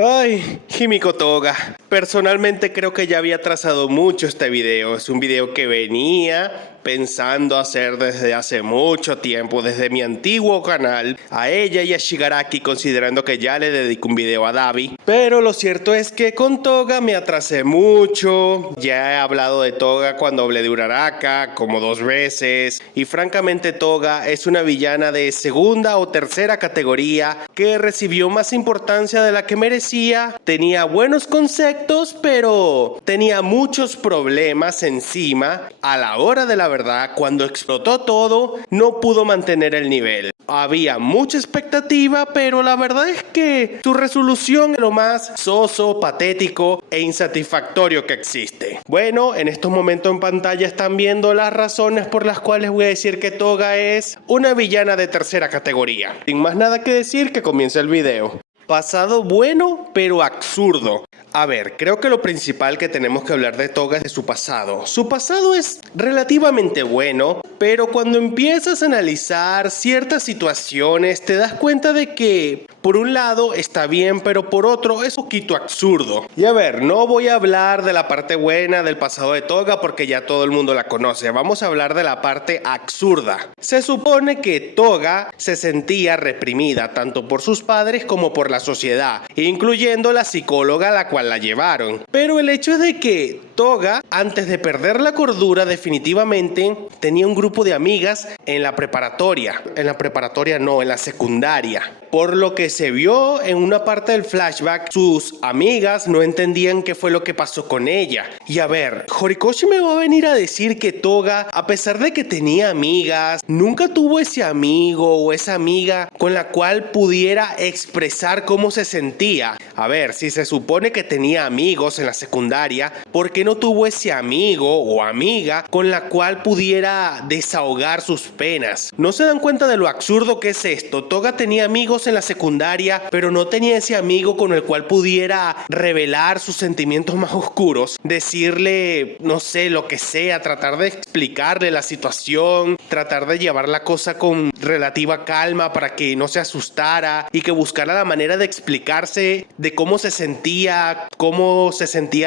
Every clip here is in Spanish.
Ay, Himiko Toga. Personalmente creo que ya había trazado mucho este video. Es un video que venía pensando hacer desde hace mucho tiempo, desde mi antiguo canal, a ella y a Shigaraki, considerando que ya le dedico un video a Dabi. Pero lo cierto es que con Toga me atrasé mucho. Ya he hablado de Toga cuando hablé de Uraraka, como 2 veces. Y francamente Toga es una villana de segunda o tercera categoría que recibió más importancia de la que merecía. Tenía buenos conceptos, pero tenía muchos problemas encima. A la hora de la verdad, cuando explotó todo, no pudo mantener el nivel. Había mucha expectativa, pero la verdad es que su resolución es lo más soso, patético e insatisfactorio que existe. Bueno, en estos momentos en pantalla están viendo las razones por las cuales voy a decir que Toga es una villana de tercera categoría. Sin más nada que decir, que comience el video. Pasado bueno, pero absurdo. A ver, creo que lo principal que tenemos que hablar de Toga es de su pasado. Su pasado es relativamente bueno, pero cuando empiezas a analizar ciertas situaciones te das cuenta de que por un lado está bien, pero por otro es un poquito absurdo. Y a ver, no voy a hablar de la parte buena del pasado de Toga porque ya todo el mundo la conoce. Vamos a hablar de la parte absurda. Se supone que Toga se sentía reprimida tanto por sus padres como por la sociedad, incluyendo la psicóloga a la cual la llevaron. Pero el hecho es de que Toga, antes de perder la cordura definitivamente, tenía un grupo de amigas en la preparatoria. En la secundaria. Por lo que se vio en una parte del flashback, sus amigas no entendían qué fue lo que pasó con ella. Y a ver, Horikoshi me va a venir a decir que Toga, a pesar de que tenía amigas, nunca tuvo ese amigo o esa amiga con la cual pudiera expresar cómo se sentía. A ver, si se supone que tenía amigos en la secundaria, ¿por qué no tuvo ese amigo o amiga con la cual pudiera desahogar sus penas? ¿No se dan cuenta de lo absurdo que es esto? Toga tenía amigos en la secundaria, pero no tenía ese amigo con el cual pudiera revelar sus sentimientos más oscuros, decirle, no sé, lo que sea, tratar de explicarle la situación, tratar de llevar la cosa con relativa calma para que no se asustara y que buscara la manera de explicarse de cómo se sentía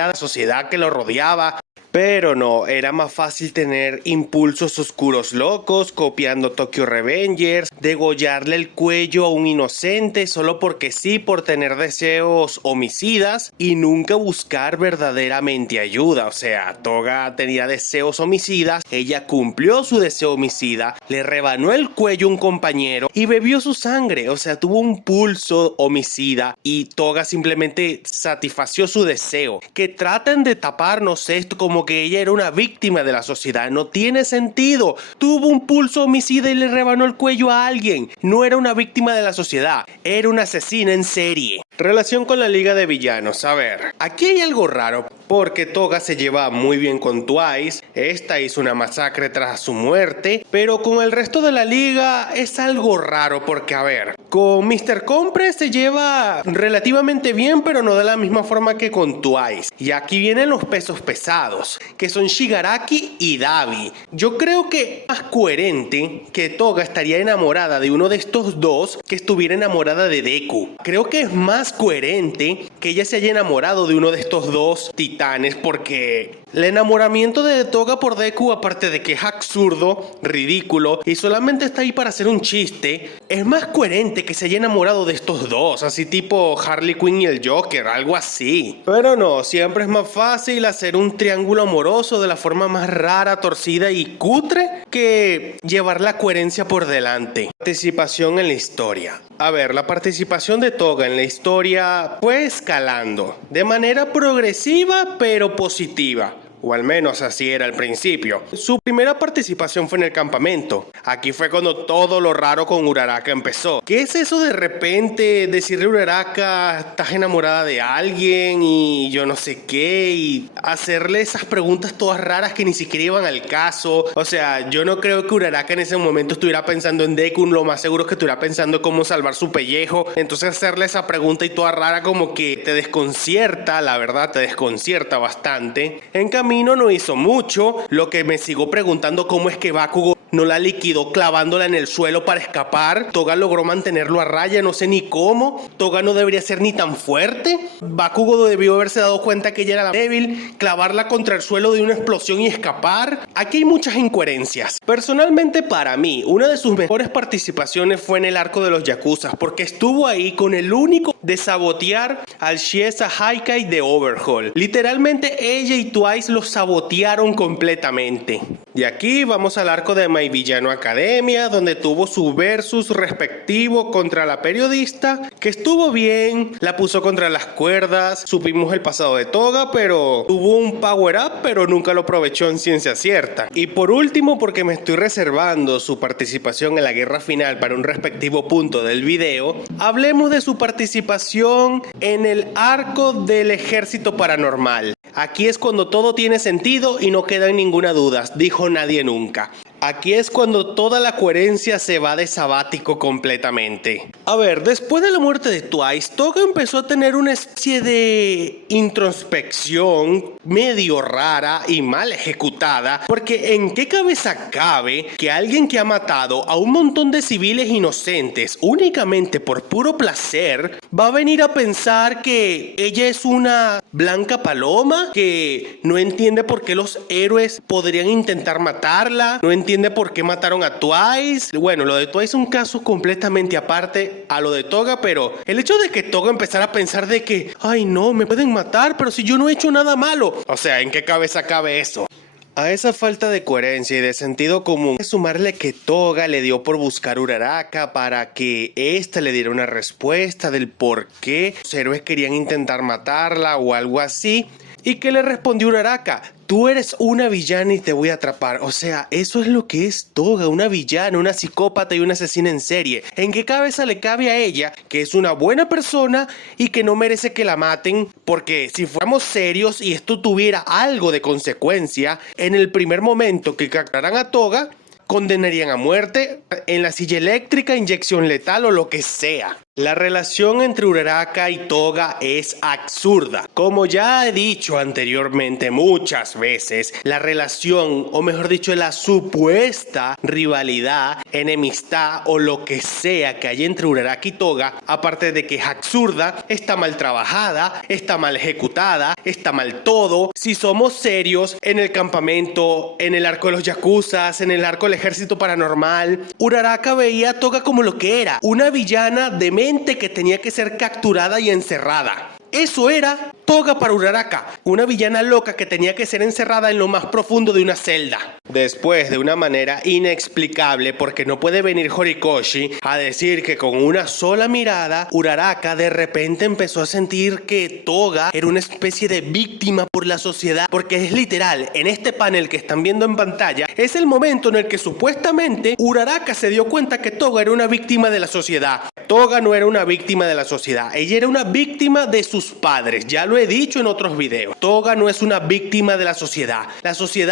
la sociedad que lo rodeaba. Pero no, era más fácil tener impulsos oscuros locos, copiando Tokyo Revengers, degollarle el cuello a un inocente solo porque sí, por tener deseos homicidas y nunca buscar verdaderamente ayuda. O sea, Toga tenía deseos homicidas, ella cumplió su deseo homicida, le rebanó el cuello a un compañero y bebió su sangre. O sea, tuvo un pulso homicida y Toga simplemente satisfació su deseo. Que traten de taparnos esto como que ella era una víctima de la sociedad, no tiene sentido. Tuvo un pulso homicida y le rebanó el cuello a alguien. No era una víctima de la sociedad, era una asesina en serie. Relación con la Liga de Villanos. A ver, aquí hay algo raro porque Toga se lleva muy bien con Twice. Esta hizo una masacre tras su muerte, pero con el resto de la liga es algo raro porque, a ver, con Mr. Compre se lleva relativamente bien, pero no de la misma forma que con Twice. Y aquí vienen los pesos pesados, que son Shigaraki y Dabi. Yo creo que es más coherente que Toga estaría enamorada de uno de estos dos que estuviera enamorada de Deku. Creo que es más coherente que ella se haya enamorado de uno de estos dos titanes, porque el enamoramiento de Toga por Deku, aparte de que es absurdo, ridículo y solamente está ahí para hacer un chiste, es más coherente que se haya enamorado de estos dos, así tipo Harley Quinn y el Joker, algo así. Pero no, siempre es más fácil hacer un triángulo amoroso de la forma más rara, torcida y cutre que llevar la coherencia por delante. Participación en la historia. A ver, la participación de Toga en la historia fue escalando de manera progresiva pero positiva. O al menos así era al principio. Su primera participación fue en el campamento. Aquí fue cuando todo lo raro con Uraraka empezó. ¿Qué es eso de repente decirle a Uraraka estás enamorada de alguien y yo no sé qué? Y hacerle esas preguntas todas raras que ni siquiera iban al caso. O sea, yo no creo que Uraraka en ese momento estuviera pensando en Deku. Lo más seguro es que estuviera pensando en cómo salvar su pellejo. Entonces hacerle esa pregunta y toda rara como que te desconcierta. La verdad te desconcierta bastante. En cambio, no hizo mucho, lo que me sigo preguntando cómo es que Bakugo no la liquidó clavándola en el suelo para escapar. Toga logró mantenerlo a raya, no sé ni cómo. Toga no debería ser ni tan fuerte. Bakugo debió haberse dado cuenta que ella era la débil, clavarla contra el suelo de una explosión y escapar. Aquí hay muchas incoherencias. Personalmente, para mí, una de sus mejores participaciones fue en el arco de los Yakuzas, porque estuvo ahí con el único de sabotear al Shiesa Haikai de Overhaul. Literalmente ella y Twice lo sabotearon completamente. De aquí vamos al arco de My Villano Academia, donde tuvo su versus respectivo contra la periodista, que estuvo bien, la puso contra las cuerdas. Supimos el pasado de Toga, pero tuvo un power up, pero nunca lo aprovechó en ciencia cierta. Y por último, porque me estoy reservando su participación en la guerra final para un respectivo punto del video, hablemos de su participación en el arco del ejército paranormal. Aquí es cuando todo tiene sentido y no queda en ninguna duda, dijo nadie nunca. Aquí es cuando toda la coherencia se va de sabático completamente. A ver, después de la muerte de Twice, Toga empezó a tener una especie de introspección medio rara y mal ejecutada, porque ¿en qué cabeza cabe que alguien que ha matado a un montón de civiles inocentes únicamente por puro placer va a venir a pensar que ella es una blanca paloma, que no entiende por qué los héroes podrían intentar matarla, no entiende por qué mataron a Twice? Bueno, lo de Twice es un caso completamente aparte a lo de Toga, pero el hecho de que Toga empezara a pensar de que, ay no, me pueden matar, pero si yo no he hecho nada malo. O sea, ¿en qué cabeza cabe eso? A esa falta de coherencia y de sentido común, hay que sumarle que Toga le dio por buscar Uraraka para que ésta le diera una respuesta del por qué los héroes querían intentar matarla o algo así. ¿Y qué le respondió Uraraka? Tú eres una villana y te voy a atrapar. O sea, eso es lo que es Toga, una villana, una psicópata y una asesina en serie. ¿En qué cabeza le cabe a ella que es una buena persona y que no merece que la maten? Porque si fuéramos serios y esto tuviera algo de consecuencia, en el primer momento que capturaran a Toga, condenarían a muerte, en la silla eléctrica, inyección letal o lo que sea. La relación entre Uraraka y Toga es absurda. Como ya he dicho anteriormente muchas veces, la relación, o mejor dicho, la supuesta rivalidad, enemistad o lo que sea que hay entre Uraraka y Toga, aparte de que es absurda, está mal trabajada, está mal ejecutada, está mal todo. Si somos serios, en el campamento, en el arco de los Yakuzas, en el arco del ejército paranormal, Uraraka veía a Toga como lo que era, una villana de que tenía que ser capturada y encerrada. Eso era Toga para Uraraka, una villana loca que tenía que ser encerrada en lo más profundo de una celda. Después, de una manera inexplicable, porque no puede venir Horikoshi a decir que con una sola mirada, Uraraka de repente empezó a sentir que Toga era una especie de víctima por la sociedad, porque es literal, en este panel que están viendo en pantalla, es el momento en el que supuestamente Uraraka se dio cuenta que Toga era una víctima de la sociedad. Toga no era una víctima de la sociedad, ella era una víctima de sus padres, ya lo he dicho en otros videos. Toga no es una víctima de la sociedad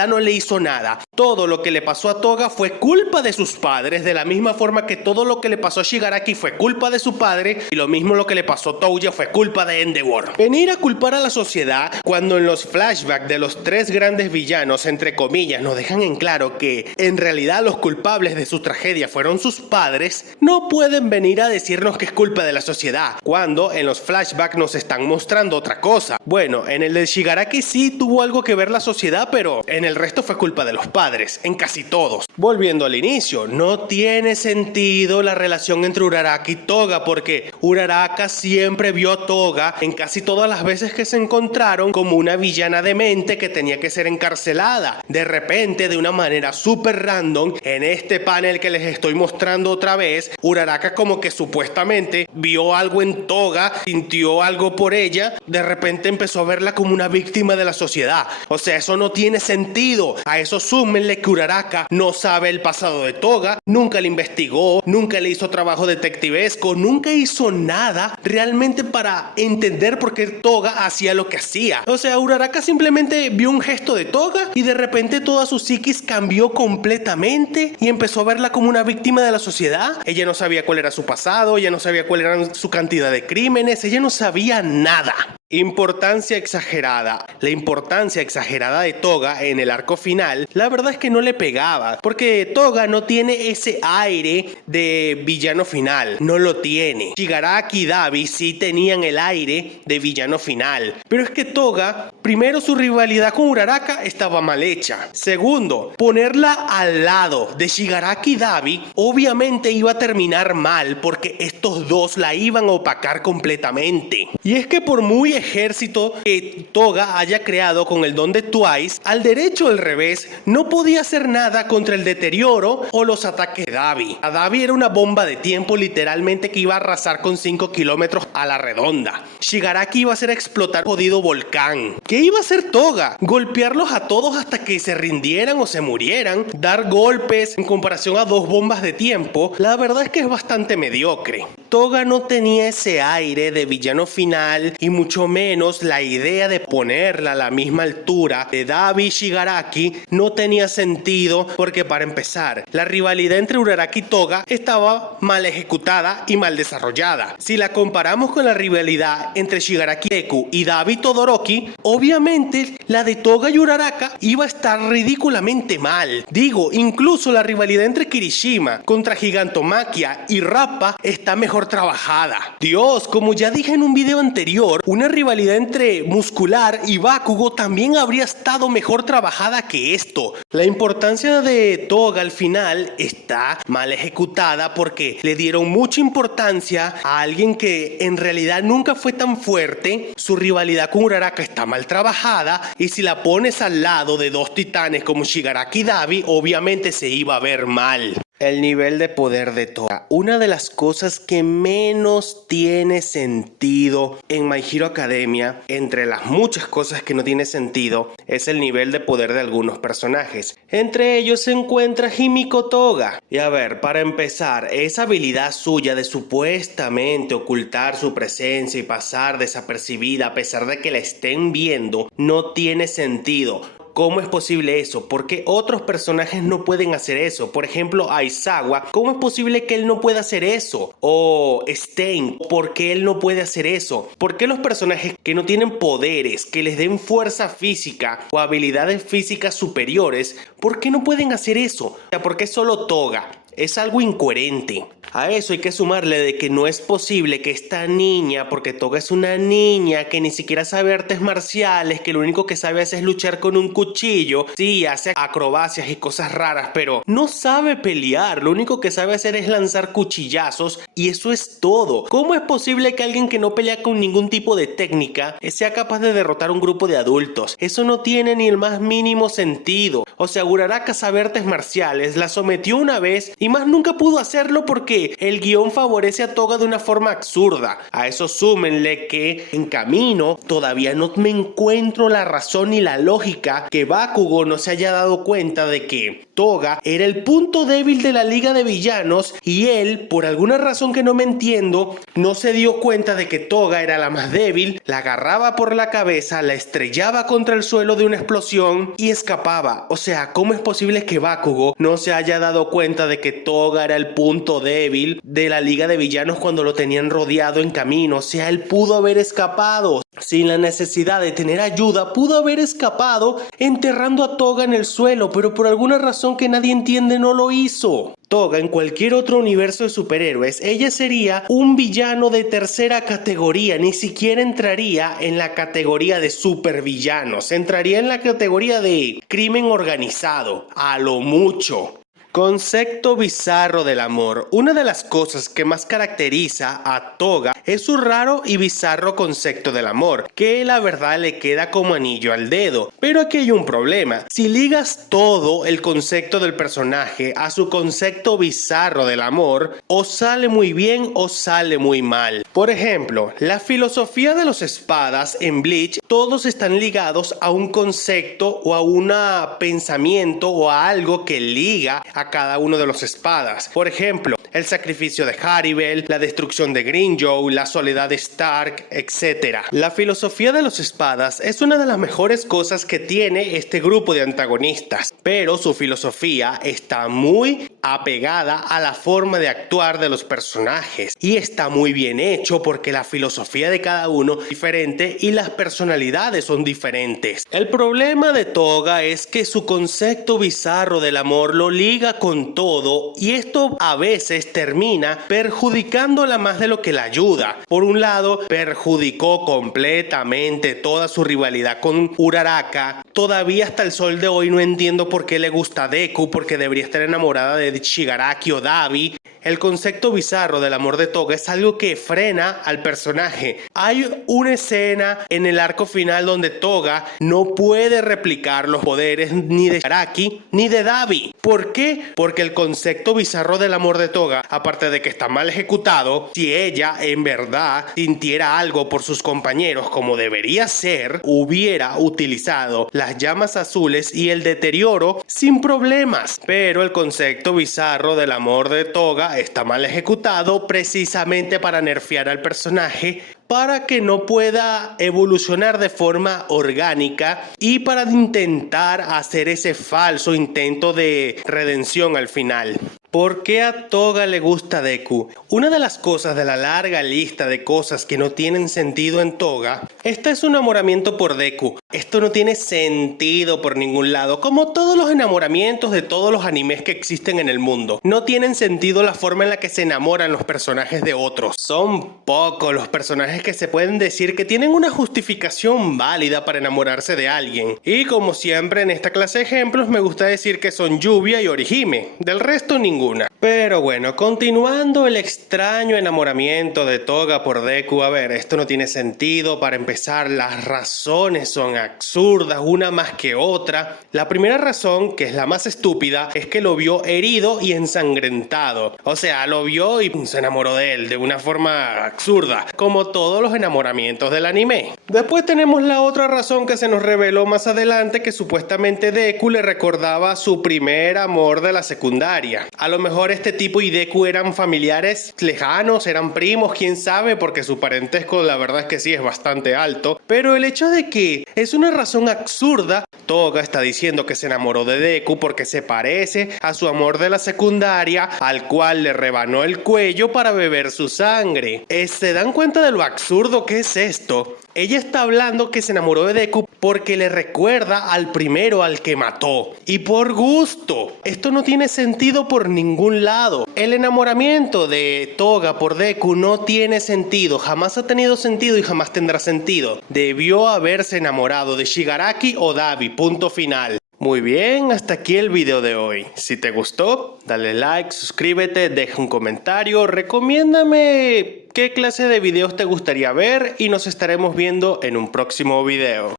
no le hizo nada. Todo lo que le pasó a Toga fue culpa de sus padres, de la misma forma que todo lo que le pasó a Shigaraki fue culpa de su padre, y lo mismo lo que le pasó a Touya fue culpa de Endeavor. Venir a culpar a la sociedad cuando en los flashbacks de los tres grandes villanos, entre comillas, nos dejan en claro que en realidad los culpables de su tragedia fueron sus padres, no pueden venir a decirnos que es culpa de la sociedad, cuando en los flashbacks nos están mostrando otra cosa. Bueno, en el de Shigaraki sí tuvo algo que ver la sociedad, pero en el resto fue culpa de los padres, en casi todos. Volviendo al inicio, no tiene sentido la relación entre Uraraka y Toga, porque Uraraka siempre vio a Toga en casi todas las veces que se encontraron como una villana demente que tenía que ser encarcelada. De repente, de una manera súper random, en este panel que les estoy mostrando otra vez, Uraraka como que supuestamente vio algo en Toga, sintió algo por ella, de repente empezó a verla como una víctima de la sociedad. O sea, eso no tiene sentido. A eso súmenle que Uraraka no sabe el pasado de Toga, nunca le investigó, nunca le hizo trabajo detectivesco, nunca hizo nada realmente para entender por qué Toga hacía lo que hacía. O sea, Uraraka simplemente vio un gesto de Toga y de repente toda su psiquis cambió completamente y empezó a verla como una víctima de la sociedad. Ella no sabía cuál era su pasado, ella no sabía cuál era su cantidad de crímenes, ella no sabía nada. Importancia exagerada. La importancia exagerada de Toga en el arco final, la verdad es que no le pegaba, porque Toga no tiene ese aire de villano final, no lo tiene. Shigaraki y Dabi sí tenían el aire de villano final, pero es que Toga, primero, su rivalidad con Uraraka estaba mal hecha. Segundo, ponerla al lado de Shigaraki y Dabi obviamente iba a terminar mal, porque estos dos la iban a opacar completamente. Y es que por muy ejército que Toga haya creado con el don de Twice, al derecho o al revés, no podía hacer nada contra el deterioro o los ataques de Dabi. A Dabi era una bomba de tiempo literalmente que iba a arrasar con 5 kilómetros a la redonda. Shigaraki iba a hacer explotar un jodido volcán. ¿Qué iba a hacer Toga? Golpearlos a todos hasta que se rindieran o se murieran. Dar golpes en comparación a 2 bombas de tiempo. La verdad es que es bastante mediocre. Toga no tenía ese aire de villano final y mucho menos la idea de ponerla a la misma altura de Dabi y Shigaraki no tenía sentido, porque para empezar, la rivalidad entre Uraraki y Toga estaba mal ejecutada y mal desarrollada. Si la comparamos con la rivalidad entre Shigaraki Deku y Dabi Todoroki, obviamente la de Toga y Uraraka iba a estar ridículamente mal. Digo, incluso la rivalidad entre Kirishima contra Gigantomachia y Rappa está mejor trabajada. Dios, como ya dije en un video anterior, una rivalidad entre Muscular y Bakugo también habría estado mejor trabajada que esto. La importancia de Toga al final está mal ejecutada porque le dieron mucha importancia a alguien que en realidad nunca fue tan fuerte. Su rivalidad con Uraraka está mal trabajada, y si la pones al lado de 2 titanes como Shigaraki y Dabi, obviamente se iba a ver mal. El nivel de poder de Toga. Una de las cosas que menos tiene sentido en My Hero Academia, entre las muchas cosas que no tiene sentido, es el nivel de poder de algunos personajes. Entre ellos se encuentra Himiko Toga. Y a ver, para empezar, esa habilidad suya de supuestamente ocultar su presencia y pasar desapercibida a pesar de que la estén viendo, no tiene sentido. ¿Cómo es posible eso? ¿Por qué otros personajes no pueden hacer eso? Por ejemplo, Aizawa, ¿cómo es posible que él no pueda hacer eso? O Stein, ¿por qué él no puede hacer eso? ¿Por qué los personajes que no tienen poderes, que les den fuerza física o habilidades físicas superiores, ¿por qué no pueden hacer eso? O sea, ¿por qué solo Toga? Es algo incoherente. A eso hay que sumarle de que no es posible que esta niña, porque Toga es una niña que ni siquiera sabe artes marciales, que lo único que sabe hacer es luchar con un cuchillo. Sí, hace acrobacias y cosas raras, pero no sabe pelear. Lo único que sabe hacer es lanzar cuchillazos y eso es todo. ¿Cómo es posible que alguien que no pelea con ningún tipo de técnica sea capaz de derrotar a un grupo de adultos? Eso no tiene ni el más mínimo sentido. O sea, Uraraka sabe artes marciales, la sometió una vez y más nunca pudo hacerlo porque el guión favorece a Toga de una forma absurda. A eso súmenle que en camino todavía no me encuentro la razón ni la lógica que Bakugo no se haya dado cuenta de que Toga era el punto débil de la liga de villanos y él, por alguna razón que no me entiendo, no se dio cuenta de que Toga era la más débil, la agarraba por la cabeza, la estrellaba contra el suelo de una explosión y escapaba. O sea, ¿cómo es posible que Bakugo no se haya dado cuenta de que Toga era el punto débil de la liga de villanos cuando lo tenían rodeado en camino? O sea, él pudo haber escapado. Sin la necesidad de tener ayuda, pudo haber escapado enterrando a Toga en el suelo, pero por alguna razón que nadie entiende no lo hizo. Toga en cualquier otro universo de superhéroes, ella sería un villano de tercera categoría, ni siquiera entraría en la categoría de supervillanos, entraría en la categoría de crimen organizado, a lo mucho. Concepto bizarro del amor. Una de las cosas que más caracteriza a Toga es su raro y bizarro concepto del amor, que la verdad le queda como anillo al dedo. Pero aquí hay un problema. Si ligas todo el concepto del personaje a su concepto bizarro del amor, o sale muy bien o sale muy mal. Por ejemplo, la filosofía de los espadas en Bleach, todos están ligados a un concepto o a un pensamiento o a algo que liga a cada uno de los espadas. Por ejemplo, el sacrificio de Haribel, la destrucción de Grimmjow, la soledad de Stark, etc. La filosofía de los espadas es una de las mejores cosas que tiene este grupo de antagonistas, pero su filosofía está muy apegada a la forma de actuar de los personajes. Y está muy bien hecho porque la filosofía de cada uno es diferente y las personalidades son diferentes. El problema de Toga es que su concepto bizarro del amor lo liga con todo y esto a veces termina perjudicándola más de lo que la ayuda. Por un lado, perjudicó completamente toda su rivalidad con Uraraka. Todavía hasta el sol de hoy no entiendo por qué le gusta Deku, porque debería estar enamorada de Shigaraki o Dabi. El concepto bizarro del amor de Toga es algo que frena al personaje. Hay una escena en el arco final donde Toga no puede replicar los poderes ni de Shigaraki ni de Dabi. ¿Por qué? Porque el concepto bizarro del amor de Toga, aparte de que está mal ejecutado, si ella en verdad sintiera algo por sus compañeros como debería ser, hubiera utilizado las llamas azules y el deterioro sin problemas. Pero el concepto bizarro del amor de Toga está mal ejecutado precisamente para nerfear al personaje, para que no pueda evolucionar de forma orgánica y para intentar hacer ese falso intento de redención al final. ¿Por qué a Toga le gusta Deku? Una de las cosas de la larga lista de cosas que no tienen sentido en Toga, esta es su enamoramiento por Deku. Esto no tiene sentido por ningún lado, como todos los enamoramientos de todos los animes que existen en el mundo. No tienen sentido la forma en la que se enamoran los personajes de otros. Son pocos los personajes que se pueden decir que tienen una justificación válida para enamorarse de alguien. Y como siempre en esta clase de ejemplos me gusta decir que son Lluvia y Orihime. Del resto ninguna. Pero bueno, continuando el extraño enamoramiento de Toga por Deku, a ver, esto no tiene sentido. Para empezar, las razones son absurdas, una más que otra. La primera razón, que es la más estúpida, es que lo vio herido y ensangrentado. O sea, lo vio y se enamoró de él de una forma absurda, como todos los enamoramientos del anime. Después tenemos la otra razón que se nos reveló más adelante, que supuestamente Deku le recordaba a su primer amor de la secundaria. A lo mejor este tipo y Deku eran familiares lejanos, eran primos, quién sabe, porque su parentesco la verdad es que sí es bastante alto. Pero el hecho de que es una razón absurda, Toga está diciendo que se enamoró de Deku porque se parece a su amor de la secundaria, al cual le rebanó el cuello para beber su sangre. ¿Se dan cuenta de lo absurdo que es esto? Ella está hablando que se enamoró de Deku porque le recuerda al primero al que mató. Y por gusto. Esto no tiene sentido por ningún lado. El enamoramiento de Toga por Deku no tiene sentido. Jamás ha tenido sentido y jamás tendrá sentido. Debió haberse enamorado de Shigaraki o Dabi. Punto final. Muy bien, hasta aquí el video de hoy. Si te gustó, dale like, suscríbete, deja un comentario, recomiéndame qué clase de videos te gustaría ver y nos estaremos viendo en un próximo video.